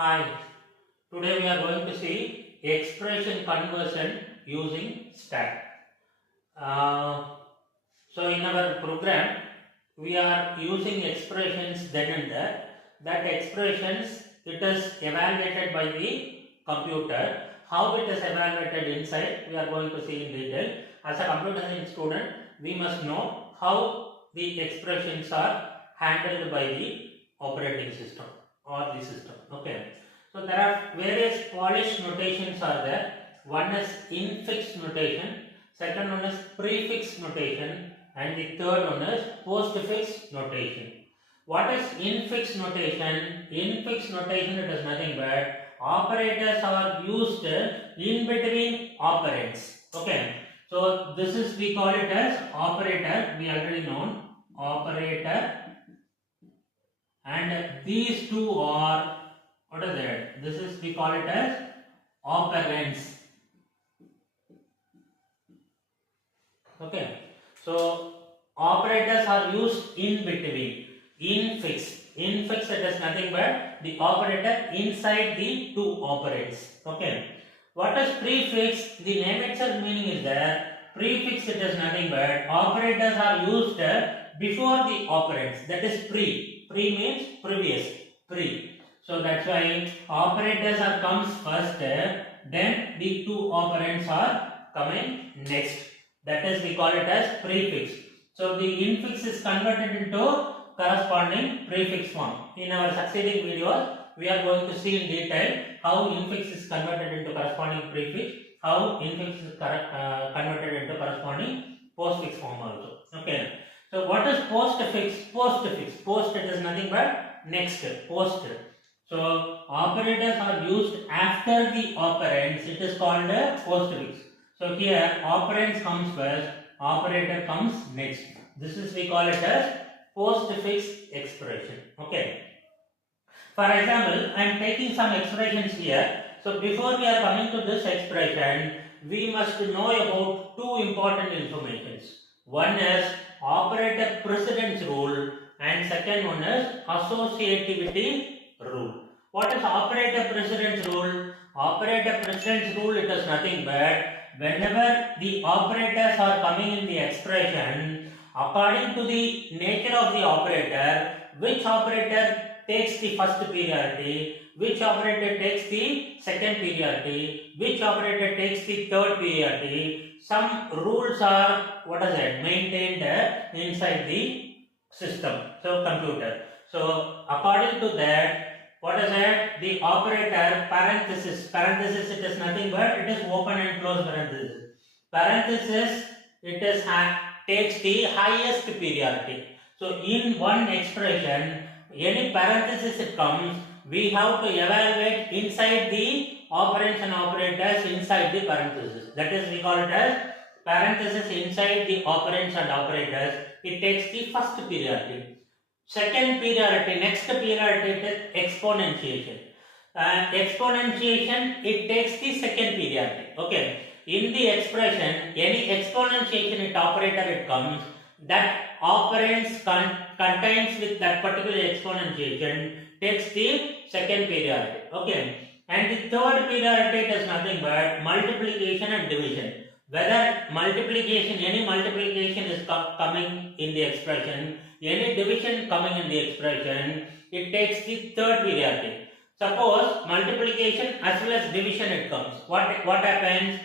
Hi, today we are going to see expression conversion using stack. Uh, so in our program, we are using expressions then and there. That expressions it is evaluated by the computer. How it is evaluated inside, we are going to see in detail. As a computer science student, we must know how the expressions are handled by the operating system or the system. Okay. So there are various Polish notations are there. One is infix notation, second one is prefix notation, and the third one is postfix notation. What is infix notation? Infix notation it is nothing but operators are used in between operands. Okay. So this is we call it as operator. We already known operator, and these two are what is that? This is we call it as operands. Okay. So operators are used in between. Infix. Infix it is nothing but the operator inside the two operands. Okay. What is prefix? The name itself meaning is that prefix it is nothing but operators are used before the operands. That is pre. Pre means previous. Pre. So that's why operators are comes first, then the two operands are coming next. That is we call it as prefix. So the infix is converted into corresponding prefix form. In our succeeding videos, we are going to see in detail how infix is converted into corresponding prefix, how infix is converted into corresponding postfix form also. Okay. So what is postfix? Postfix. Post it is nothing but next. Post. So operators are used after the operands. It is called a postfix. So here operands comes first, operator comes next. This is we call it as postfix expression. Okay. For example, I am taking some expressions here. So before we are coming to this expression, we must know about two important informations. One is operator precedence rule and second one is associativity rule. What is operator precedence rule? Operator precedence rule it is nothing but whenever the operators are coming in the expression, according to the nature of the operator, which operator takes the first priority, which operator takes the second priority, which operator takes the third priority, some rules are maintained inside the system, so computer. So according to that, the operator parenthesis it is nothing but it is open and close parenthesis. Parenthesis it is takes the highest priority. So in one expression, any parenthesis it comes, we have to evaluate inside the operands and operators inside the parenthesis. That is we call it as parenthesis inside the operands and operators. It takes the first priority. Second priority, next priority is exponentiation. Exponentiation it takes the second priority. Okay. In the expression, any exponentiation it operator it comes, that operands contains with that particular exponentiation takes the second priority. Okay. And the third priority is nothing but multiplication and division. Whether any multiplication is coming in the expression, any division coming in the expression, it takes the third priority. Suppose multiplication as well as division it comes. What happens?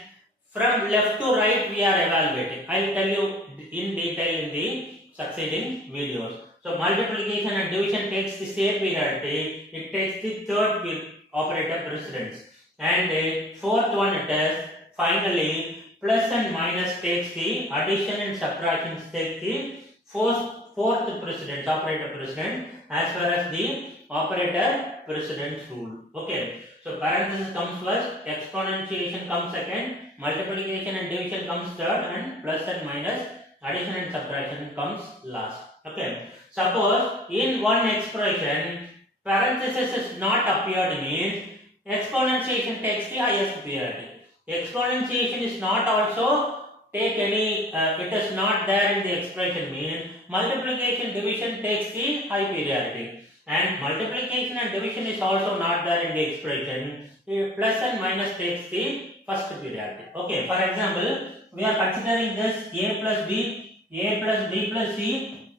From left to right we are evaluating. I will tell you in detail in the succeeding videos. So multiplication and division takes the same priority. It takes the third operator precedence. And fourth one it is finally plus and minus takes the addition and subtraction take the fourth precedence, operator precedence as far as the operator precedence rule. Okay. So parenthesis comes first, exponentiation comes second, multiplication and division comes third, and plus and minus, addition and subtraction comes last. Okay. Suppose in one expression, parenthesis is not appeared means exponentiation takes the highest priority. Exponentiation is not also take any, it is not there in the expression means multiplication division takes the high priority. And multiplication and division is also not there in the expression. Plus and minus takes the first priority. Okay, for example, we are considering this a plus b plus c,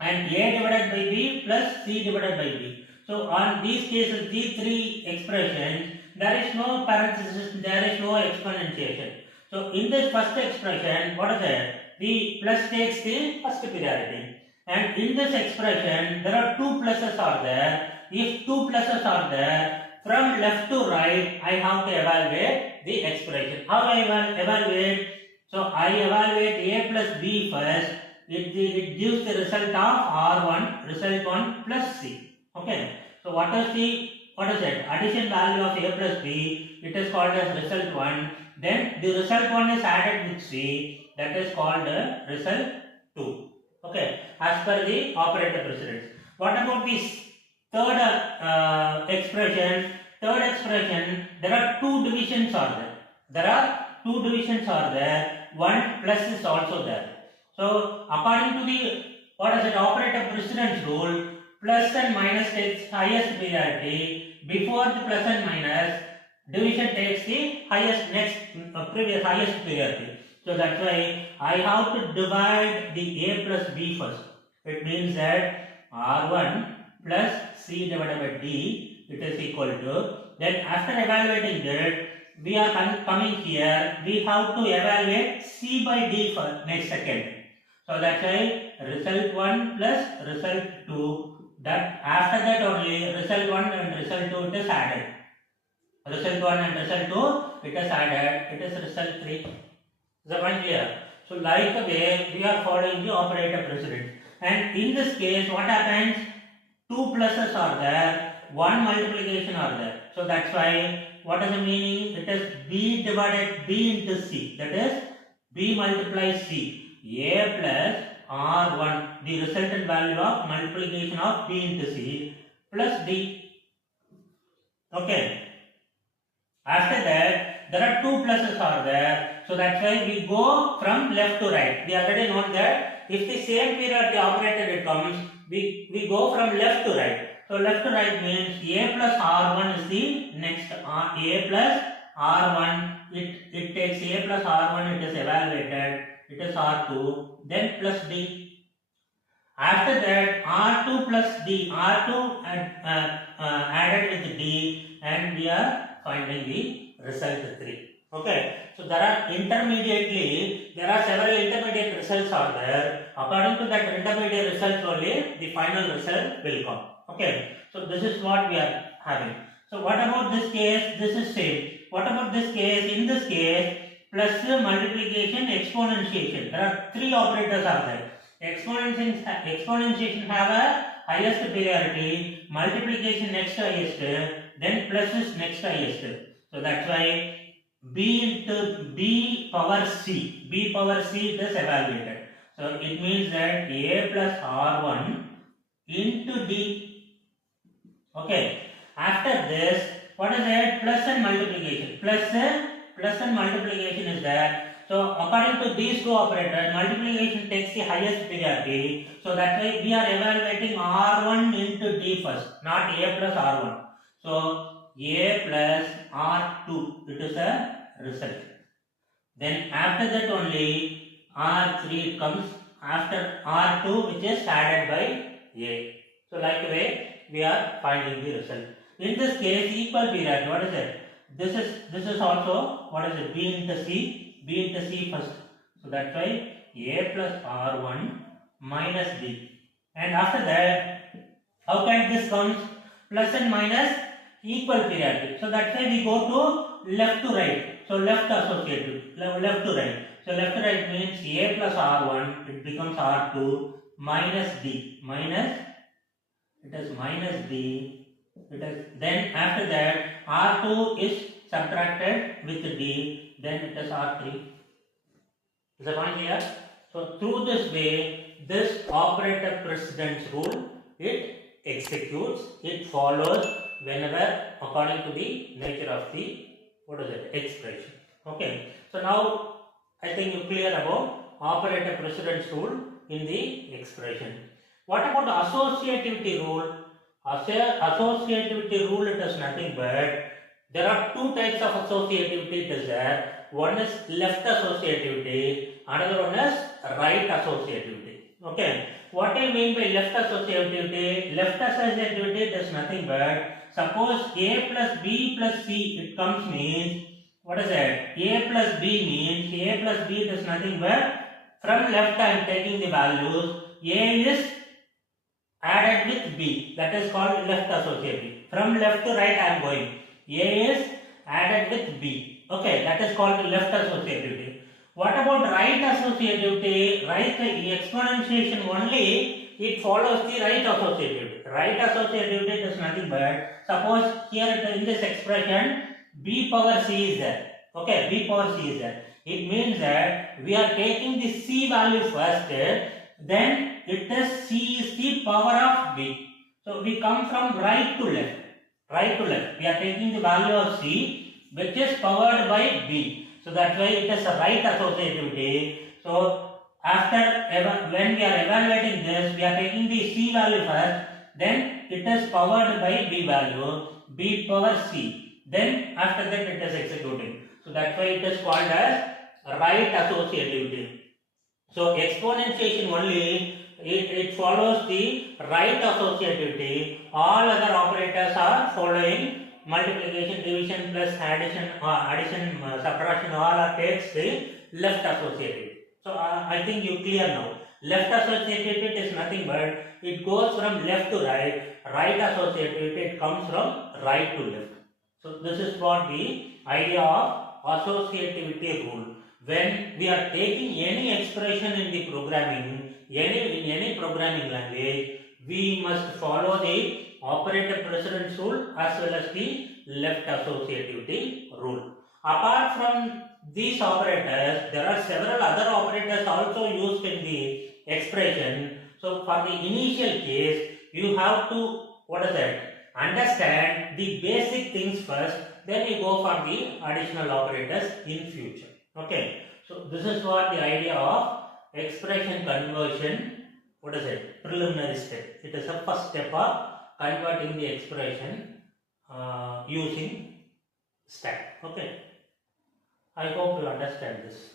and a divided by b plus c divided by b. So on these cases, these three expressions, there is no parenthesis, there is no exponentiation. So in this first expression, what is it? The plus takes the first priority. And in this expression, there are two pluses are there. If two pluses are there, from left to right, I have to evaluate the expression. How I evaluate? So I evaluate a plus b first. It gives the result of R1, result 1 plus C. Okay. So what is it? Addition value of A plus B, it is called as result 1. Then the result 1 is added with C, that is called result 2. Okay. As per the operator precedence. What about this third expression? Third expression, there are two divisions are there. One plus is also there. So according to the operator precedence rule, plus and minus takes highest priority. Before the plus and minus, division takes the previous highest priority. So that's why I have to divide the a plus b first. It means that R1 plus c divided by d, it is equal to. Then after evaluating it, we are coming here. We have to evaluate c by d for next second. So that's why result 1 plus result 2. That after that only result 1 and result 2 it is added. Result 1 and result 2 it is added. It is result 3. Is that one clear? So like the way we are following the operator precedence. And in this case, what happens? Two pluses are there, one multiplication are there. So that's why what is the meaning? It is b divided b into c. That is b multiplies c. A plus R1, the resultant value of multiplication of b into c plus d. Okay. After that, there are two pluses are there. So that's why we go from left to right. We already know that if the same period the operator it comes, we go from left to right. So left to right means a plus R1 is the next. A plus R1, it takes a plus R1, it is evaluated. It is R2, then plus D. After that, R2 plus D, R2 added with D, and we are finding the result 3. Okay, so there are several intermediate results are there. According to that intermediate results only, the final result will come. Okay, so this is what we are having. So what about this case? This is same. What about this case? In this case, plus multiplication, exponentiation. There are three operators are there. Exponentiation have a highest priority, multiplication next highest, then plus is next highest. So that's why b into b power c is evaluated. So it means that a plus R1 into d. Okay. After this, what is it? Plus and multiplication. Plus and multiplication is there. So according to these two operators, multiplication takes the highest priority. So that's why we are evaluating R1 into D first, not A plus R1. So A plus R2, it is a result. Then after that only R3 comes after R2, which is added by A. So like the way we are finding the result. In this case, equal period, what is it? This is also, what is it? B into C first. So that's why A plus R1 minus D. And after that, how can this comes? Plus and minus equal period. So that's why we go to left to right. So left associated, left to right. So left to right means A plus R1, it becomes R2 minus D. It is minus D. Then after that, R2 is subtracted with D, then it is R3. Is the point clear? So through this way, this operator precedence rule, it executes, it follows whenever according to the nature of the expression. Okay. So now I think you clear about operator precedence rule in the expression. What about the associativity rule? Associativity rule, it is nothing but there are two types of associativity. It is there. One is left associativity, another one is right associativity. Okay. What do you mean by left associativity? Left associativity is nothing but suppose A plus B plus C it comes means what is it? A plus B means A plus B is nothing but from left I am taking the values. A is added with B, that is called left associativity. From left to right I am going. A is added with B. Okay, that is called left associativity. What about right associativity? Right exponentiation only, it follows the right associativity. Right associativity is nothing but suppose here in this expression B power C is there. Okay, B power C is there. It means that we are taking the C value first, then it is C is the power of B. So we come from right to left. Right to left. We are taking the value of C which is powered by B. So that's why it is a right associativity. So after when we are evaluating this, we are taking the C value first, then it is powered by B value, B power C. Then after that it is executing. So that's why it is called as right associativity. So exponentiation only, it follows the right associativity. All other operators are following multiplication, division, plus addition, subtraction, all are takes the left associativity. So I think you clear now. Left associativity is nothing but it goes from left to right. Right associativity it comes from right to left. So this is what the idea of associativity rule. When we are taking any expression in the programming, in any programming language, we must follow the operator precedence rule as well as the left associativity rule. Apart from these operators, there are several other operators also used in the expression. So for the initial case, you have to understand the basic things first, then you go for the additional operators in future. Okay, so this is what the idea of expression conversion, preliminary step. It is the first step of converting the expression using stack. Okay, I hope you understand this.